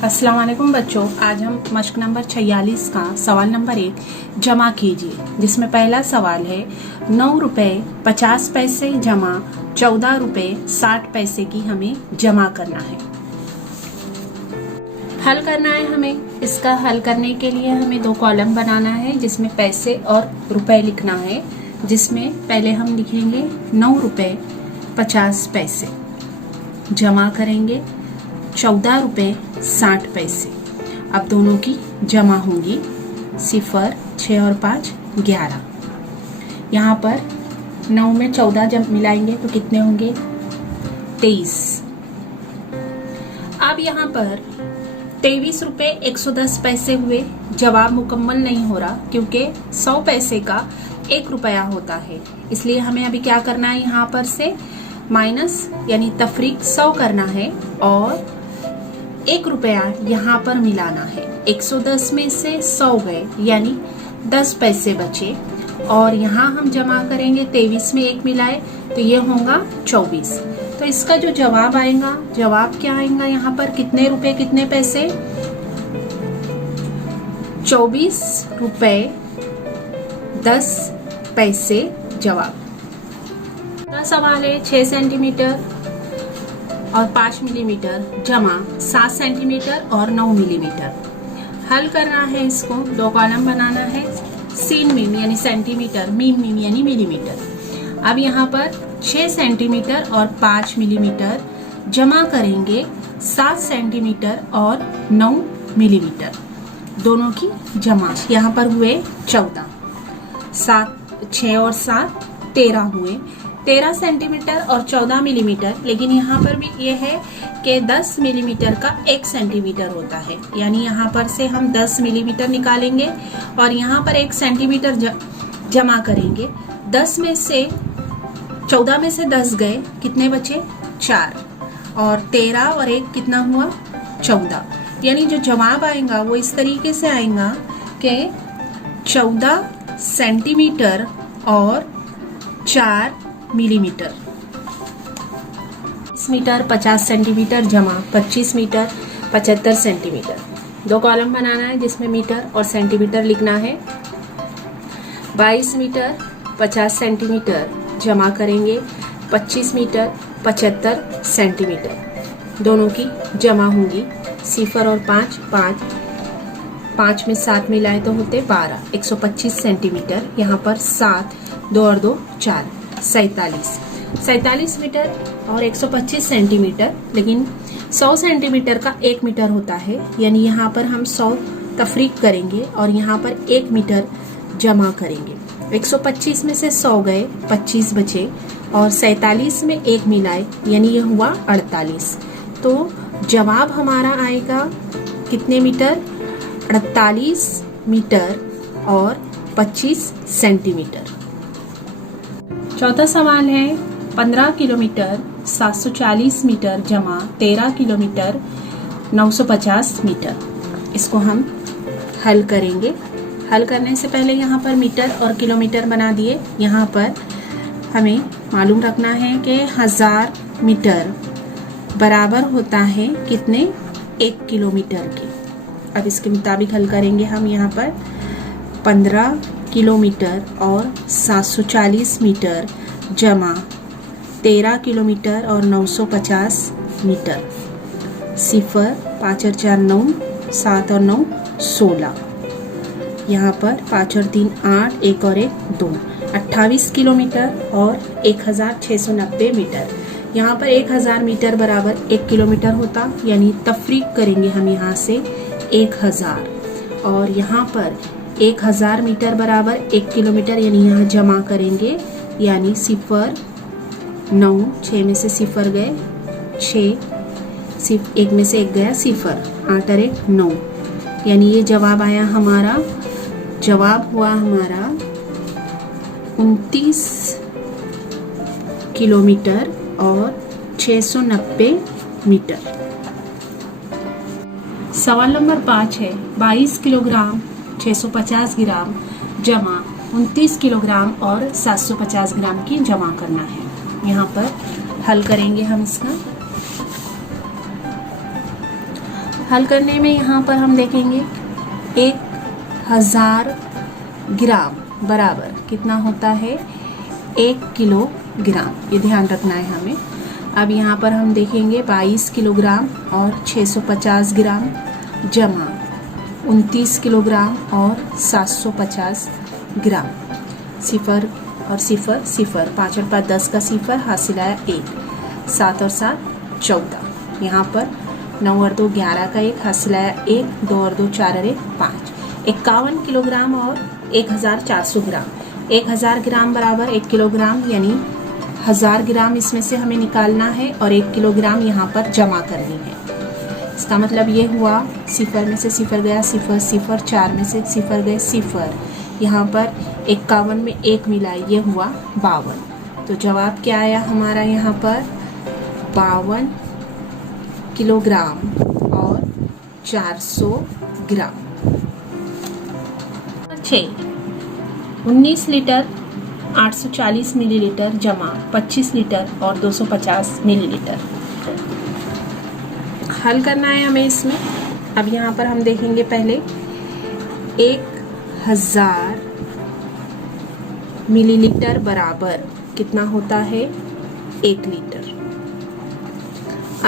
अस्सलाम वालेकुम बच्चों, आज हम मश्क नंबर 46 का सवाल नंबर 1 जमा कीजिए, जिसमें पहला सवाल है 9 रुपए 50 पैसे जमा 14 रुपए 60 पैसे की हमें जमा करना है। हल करना है हमें। इसका हल करने के लिए हमें दो कॉलम बनाना है, जिसमें पैसे और रुपए लिखना है। जिसमें पहले हम लिखेंगे 9 रुपए 50 पैसे जमा करेंगे 14 रुपए 60 पैसे। अब दोनों की जमा होंगी 0, 6 और 5 11। यहाँ पर 9 में 14 जब मिलाएंगे तो कितने होंगे 23। अब यहाँ पर 23 रुपए 110 पैसे हुए। जवाब मुकम्मल नहीं हो रहा क्योंकि 100 पैसे का 1 रुपया होता है, इसलिए हमें अभी क्या करना है, यहाँ पर से माइनस यानी तफरीक 100 करना है और 1 रुपया यहाँ पर मिलाना है। 110 में से 100 गए यानी 10 पैसे बचे और यहाँ हम जमा करेंगे 23 में 1 मिलाए तो ये होगा 24। तो इसका जो जवाब आएगा, जवाब क्या आएगा, यहाँ पर कितने रुपए कितने पैसे 24 रुपए 10 पैसे जवाब। अगला सवाल है 6 सेंटीमीटर और 5 मिलीमीटर जमा 7 सेंटीमीटर और 9 मिलीमीटर। हल करना है इसको, दो कॉलम बनाना है, सीन मीम यानी सेंटीमीटर, मीम मीम यानी मिलीमीटर। अब यहाँ पर 6 सेंटीमीटर और 5 मिलीमीटर जमा करेंगे 7 सेंटीमीटर और 9 मिलीमीटर। दोनों की जमा यहाँ पर हुए 14, 6 और 7 13 हुए। 13 सेंटीमीटर और 14 मिलीमीटर, लेकिन यहाँ पर भी ये है कि 10 मिलीमीटर का 1 सेंटीमीटर होता है, यानी यहाँ पर से हम 10 मिलीमीटर निकालेंगे और यहाँ पर 1 सेंटीमीटर जमा करेंगे। 10 में से 14 में से 10 गए, कितने बचे 4 और 13 और 1 कितना हुआ 14। यानी जो जवाब आएगा वो इस तरीके से आएगा कि 14 सेंटीमीटर और 4 मिलीमीटर। 20 मीटर 50 सेंटीमीटर जमा 25 मीटर 75 सेंटीमीटर। दो कॉलम बनाना है जिसमें मीटर और सेंटीमीटर लिखना है। 22 मीटर 50 सेंटीमीटर जमा करेंगे 25 मीटर 75 सेंटीमीटर। दोनों की जमा होंगी 0 और 5 में 7 मिलाए तो होते 12, 125 सेंटीमीटर। यहाँ पर 7, 2 और 2 4, 47 मीटर और 125 सेंटीमीटर, लेकिन 100 सेंटीमीटर का 1 मीटर होता है, यानी यहाँ पर हम 100 तफरीक करेंगे और यहाँ पर 1 मीटर जमा करेंगे। 125 में से 100 गए, 25 बचे और 47 में 1 मिलाए यानी ये हुआ 48। तो जवाब हमारा आएगा कितने मीटर 48 मीटर और 25 सेंटीमीटर। चौथा सवाल है 15 किलोमीटर 740 मीटर जमा 13 किलोमीटर 950 मीटर। इसको हम हल करेंगे। हल करने से पहले यहाँ पर मीटर और किलोमीटर बना दिए। यहाँ पर हमें मालूम रखना है कि 1000 मीटर बराबर होता है कितने 1 किलोमीटर के। अब इसके मुताबिक हल करेंगे हम। यहाँ पर 15 किलोमीटर और 740 मीटर जमा 13 किलोमीटर और 950 मीटर। 0, 5 और 4 9, 7 और 9 16। यहाँ पर 5 और 3 8, 1 और 1 2, 28 किलोमीटर और 1690 मीटर। यहाँ पर 1000 मीटर बराबर 1 किलोमीटर होता, यानी तफरीक करेंगे हम यहाँ से 1000 और यहाँ पर 1000 मीटर बराबर 1 किलोमीटर, यानी यहाँ जमा करेंगे, यानी 0 9, 6 में से 0 गए 6, 1 में से 1 गया 0, 8 और 1 9, यानी ये जवाब आया हमारा। जवाब हुआ हमारा 29 किलोमीटर और 690 मीटर। सवाल नंबर 5 है 22 किलोग्राम 650 ग्राम जमा 29 किलोग्राम और 750 ग्राम की जमा करना है। यहाँ पर हल करेंगे हम इसका। हल करने में यहाँ पर हम देखेंगे 1000 ग्राम बराबर कितना होता है 1 किलोग्राम, ये ध्यान रखना है हमें। अब यहाँ पर हम देखेंगे 22 किलोग्राम और 650 ग्राम जमा 29 किलोग्राम और 750 ग्राम। सिफर और सिफर सिफर, 5 और 5 10 का सिफर, हासिल आया 1, 7 और 7 14। यहाँ पर 9 और 2 11 का 1, हासिल आया 1, 2 और 2 4 और 1 5। 51 किलोग्राम और 1400 ग्राम। 1000 ग्राम बराबर 1 किलोग्राम, यानी 1000 ग्राम इसमें से हमें निकालना है और 1 किलोग्राम यहाँ पर जमा करनी है। इसका मतलब ये हुआ सिफर में से सिफर गया सिफर सिफर, 4 में से सिफर गए सिफर, यहाँ पर 51 में 1 मिला, ये हुआ 52। तो जवाब क्या आया हमारा यहाँ पर 52 किलोग्राम और 400 ग्राम। 6 19 लीटर 840 मिलीलीटर जमा 25 लीटर और 250 मिलीलीटर। हल करना है हमें इसमें। अब यहाँ पर हम देखेंगे पहले 1000 मिलीलीटर बराबर कितना होता है 1 लीटर।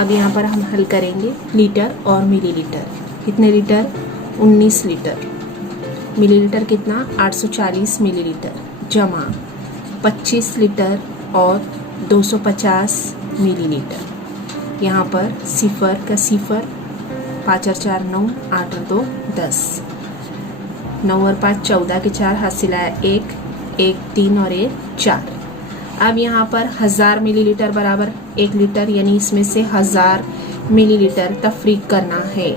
अब यहाँ पर हम हल करेंगे लीटर और मिलीलीटर। कितने लीटर 19 लीटर, मिलीलीटर कितना 840 मिलीलीटर जमा 25 लीटर और 250 मिलीलीटर। यहाँ पर सिफर का सिफर, 5 और 4 9, 8 और 2 10, 9 और 5 14 के 4, हासिल आया 1, 1 3 और 1 4। अब यहाँ पर 1000 मिलीलीटर बराबर 1 लीटर, यानी इसमें से 1000 मिलीलीटर तफरीक करना है।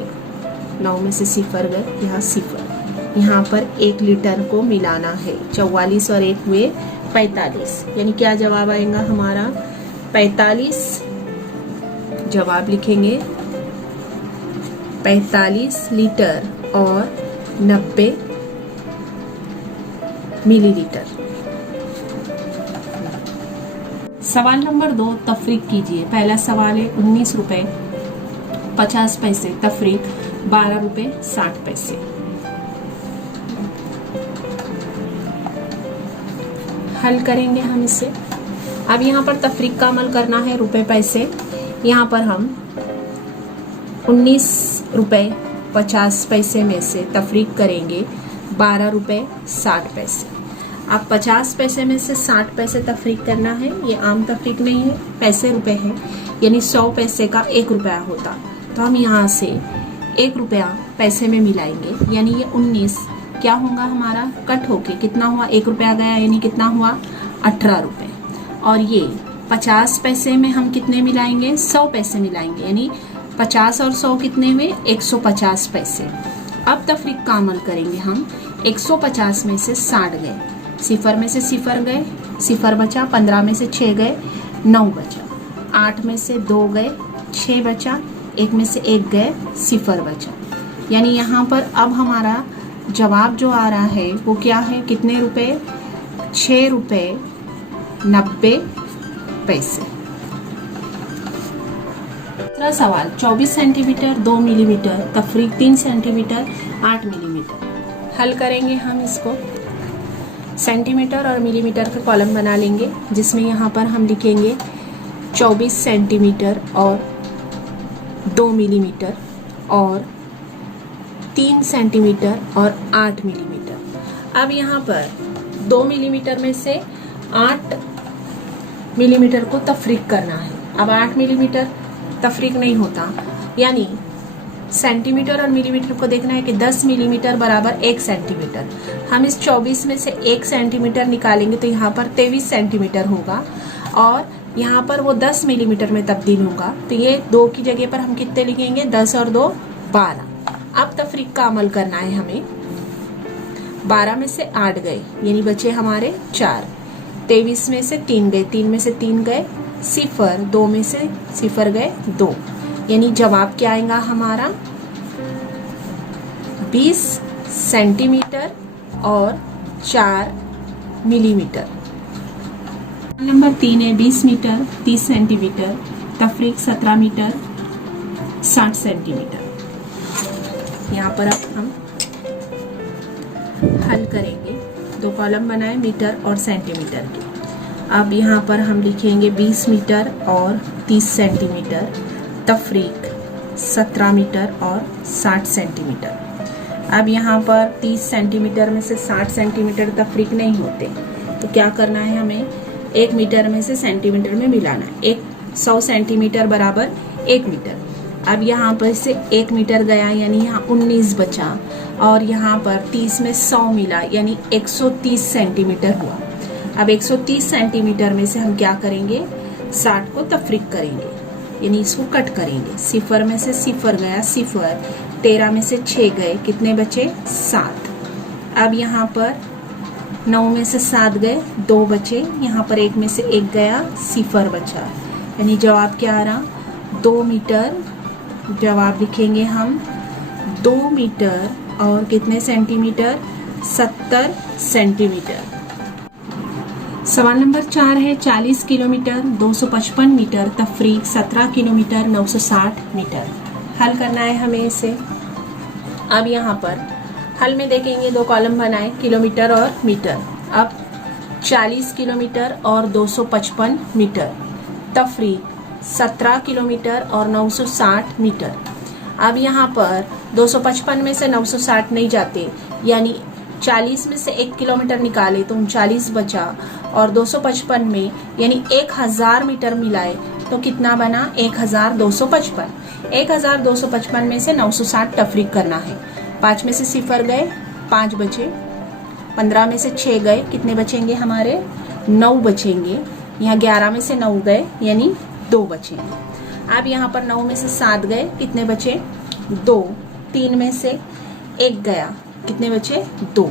9 में से सिफर गए, यहाँ सिफर, यहाँ पर 1 लीटर को मिलाना है। 44 और 1 हुए 45, यानी क्या जवाब आएगा हमारा 45। जवाब लिखेंगे 45 लीटर और 90 मिलीलीटर। सवाल नंबर 2 तफरीक कीजिए। पहला सवाल है 19 रुपए 50 पैसे तफरीक 12 रुपए 60 पैसे। हल करेंगे हम इसे। अब यहाँ पर तफरीक का अमल करना है रुपए पैसे। यहाँ पर हम 19 रुपए 50 पैसे में से तफरीक करेंगे 12 रुपए 60 पैसे। अब 50 पैसे में से 60 पैसे तफरीक करना है, ये आम तफरीक नहीं है, पैसे रुपए है, यानी 100 पैसे का 1 रुपया होता। तो हम यहाँ से 1 रुपया पैसे में मिलाएंगे, यानी ये 19 क्या होगा हमारा कट होके कितना हुआ 1 रुपया गया, यानी कितना हुआ 18 रुपये। और ये 50 पैसे में हम कितने मिलाएंगे 100 पैसे मिलाएंगे, यानी 50 और 100 कितने हुए 150 पैसे। अब तफरीक का अमल करेंगे हम। 150 में से 60 गए, सिफर में से सिफर गए, सिफर बचा, 15 में से 6 गए, 9 बचा, 8 में से 2 गए, 6 बचा, 1 में से 1 गए, सिफर बचा। यानी यहाँ पर अब हमारा जवाब जो आ रहा है वो क्या है, कितने रुपए 6 रुपए 90 पैसे। दूसरा सवाल 24 सेंटीमीटर 2 मिलीमीटर तफरीक 3 सेंटीमीटर 8 मिलीमीटर। हल करेंगे हम इसको। सेंटीमीटर और मिलीमीटर का कॉलम बना लेंगे, जिसमें यहाँ पर हम लिखेंगे 24 सेंटीमीटर और 2 मिलीमीटर और 3 सेंटीमीटर और 8 मिलीमीटर। अब यहाँ पर 2 मिलीमीटर में से 8 मिलीमीटर को तफरीक करना है। अब 8 मिलीमीटर तफरीक नहीं होता, यानी सेंटीमीटर और मिलीमीटर को देखना है कि 10 मिलीमीटर बराबर 1 सेंटीमीटर। हम इस 24 में से 1 सेंटीमीटर निकालेंगे तो यहाँ पर 23 सेंटीमीटर होगा और यहाँ पर वो 10 मिलीमीटर में तब्दील होगा। तो ये 2 की जगह पर हम कितने लिखेंगे 10 और 2 12। अब तफरीक का अमल करना है हमें। 12 में से 8 गए, यानी बचे हमारे 4। 23 में से 3 गए, 3 में से 3 गए, सिफर, 2 में से सिफर गए 2, यानी जवाब क्या आएगा हमारा 20 सेंटीमीटर और 4 मिलीमीटर। नंबर 3 है 20 मीटर 30 सेंटीमीटर तफरीक 17 मीटर 60 सेंटीमीटर। यहाँ पर अब हम हल करेंगे। 2 कॉलम बनाए मीटर और सेंटीमीटर के। अब यहाँ पर हम लिखेंगे 20 मीटर और 30 सेंटीमीटर, तफरीक 17 मीटर और 60 सेंटीमीटर। अब यहाँ पर 30 सेंटीमीटर में से 60 सेंटीमीटर तफरीक नहीं होते, तो क्या करना है, हमें 1 मीटर में से सेंटीमीटर में मिलाना है। 100 सेंटीमीटर बराबर 1 मीटर। अब यहाँ पर से 1 मीटर गया यानी यहाँ 19 बचा, और यहाँ पर 30 में 100 मिला यानी 130 सेंटीमीटर हुआ। अब 130 सेंटीमीटर में से हम क्या करेंगे, 60 को तफरीक करेंगे, यानी इसको कट करेंगे। 0 में से 0 गया 0, 13 में से 6 गए, कितने बचे 7। अब यहाँ पर 9 में से 7 गए, 2 बचे, यहाँ पर 1 में से 1 गया, 0 बचा, यानी जवाब क्या आ रहा, 2 मीटर। जवाब लिखेंगे हम 2 मीटर और कितने सेंटीमीटर, 70 सेंटीमीटर। सवाल नंबर 4 है 40 किलोमीटर 255 मीटर तफरीक 17 किलोमीटर 960 मीटर। हल करना है हमें इसे। अब यहाँ पर हल में देखेंगे 2 कॉलम बनाए, किलोमीटर और मीटर। अब 40 किलोमीटर और 255 मीटर तफरीक 17 किलोमीटर और 960 मीटर। अब यहाँ पर 255 में से 960 नहीं जाते, यानी 40 में से 1 किलोमीटर निकाले तो 39 बचा, और 255 में यानी 1000 मीटर मिलाए तो कितना बना, 1255। 1255 में से 960 तफरीक करना है। 5 में से 0 गए, 5 बचे, 15 में से 6 गए, कितने बचेंगे हमारे, 9 बचेंगे। यहाँ 11 में से 9 गए यानी 2 बचेंगे। अब यहाँ पर 9 में से 7 गए, कितने बचे, 2। 3 में से 1 गया, कितने बचे, 2।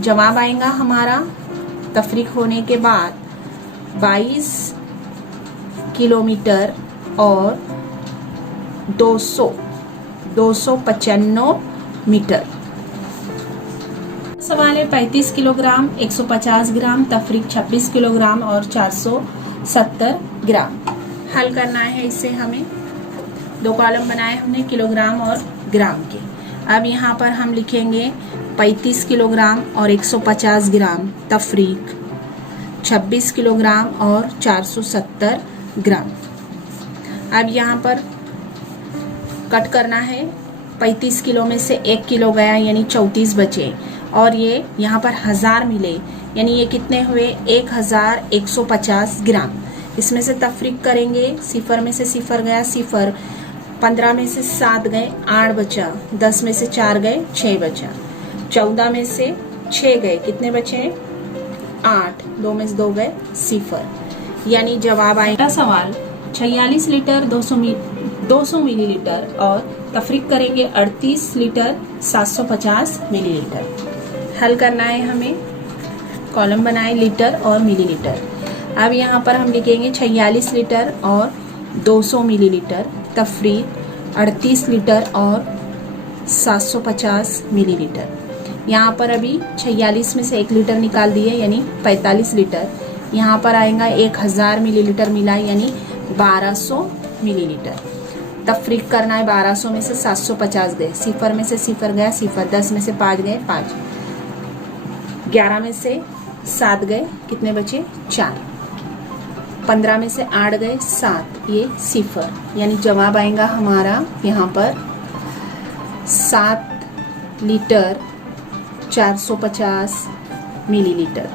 जवाब आएगा हमारा तफरीक होने के बाद 22 किलोमीटर और 295 मीटर। सवाल है 35 किलोग्राम 150 ग्राम तफरीक 26 किलोग्राम और 470 ग्राम। हल करना है इसे हमें। 2 कॉलम बनाए हमने किलोग्राम और ग्राम के। अब यहाँ पर हम लिखेंगे 35 किलोग्राम और 150 ग्राम तफरीक 26 किलोग्राम और 470 ग्राम। अब यहाँ पर कट करना है। 35 किलो में से 1 किलो गया यानी 34 बचे, और ये यहाँ पर 1000 मिले यानी ये कितने हुए, 1150 ग्राम। इसमें से तफरीक करेंगे। 0 में से 0 गया 0, 15 में से 7 गए, 8 बचा, 10 में से 4 गए, 6 बचा, 14 में से 6 गए, कितने बचे, 8, 2 में से 2 गए, 0, यानी जवाब आएगा। सवाल 46 लीटर 200 मिलीलीटर और तफरीक करेंगे 38 लीटर 750 मिलीलीटर। हल करना है हमें। कॉलम बनाए लीटर और मिलीलीटर। अब यहाँ पर हम लिखेंगे 46 लीटर और 200 मिलीलीटर तफरीक 38 लीटर और 750 मिलीलीटर। यहाँ पर अभी 46 में से 1 लीटर निकाल दिए यानी 45 लीटर। यहाँ पर आएगा 1000 मिलीलीटर मिला यानी 1200 मिलीलीटर। तफरीक करना है 1200 में से 750 गए, 0 में से 0 गया 0, 10 में से 5 गए 5, 11 में से 7 गए, कितने बचे 4, 15 में से 8 गए 7, ये 0, यानी जवाब आएगा हमारा यहाँ पर 7 लीटर 450 मिलीलीटर।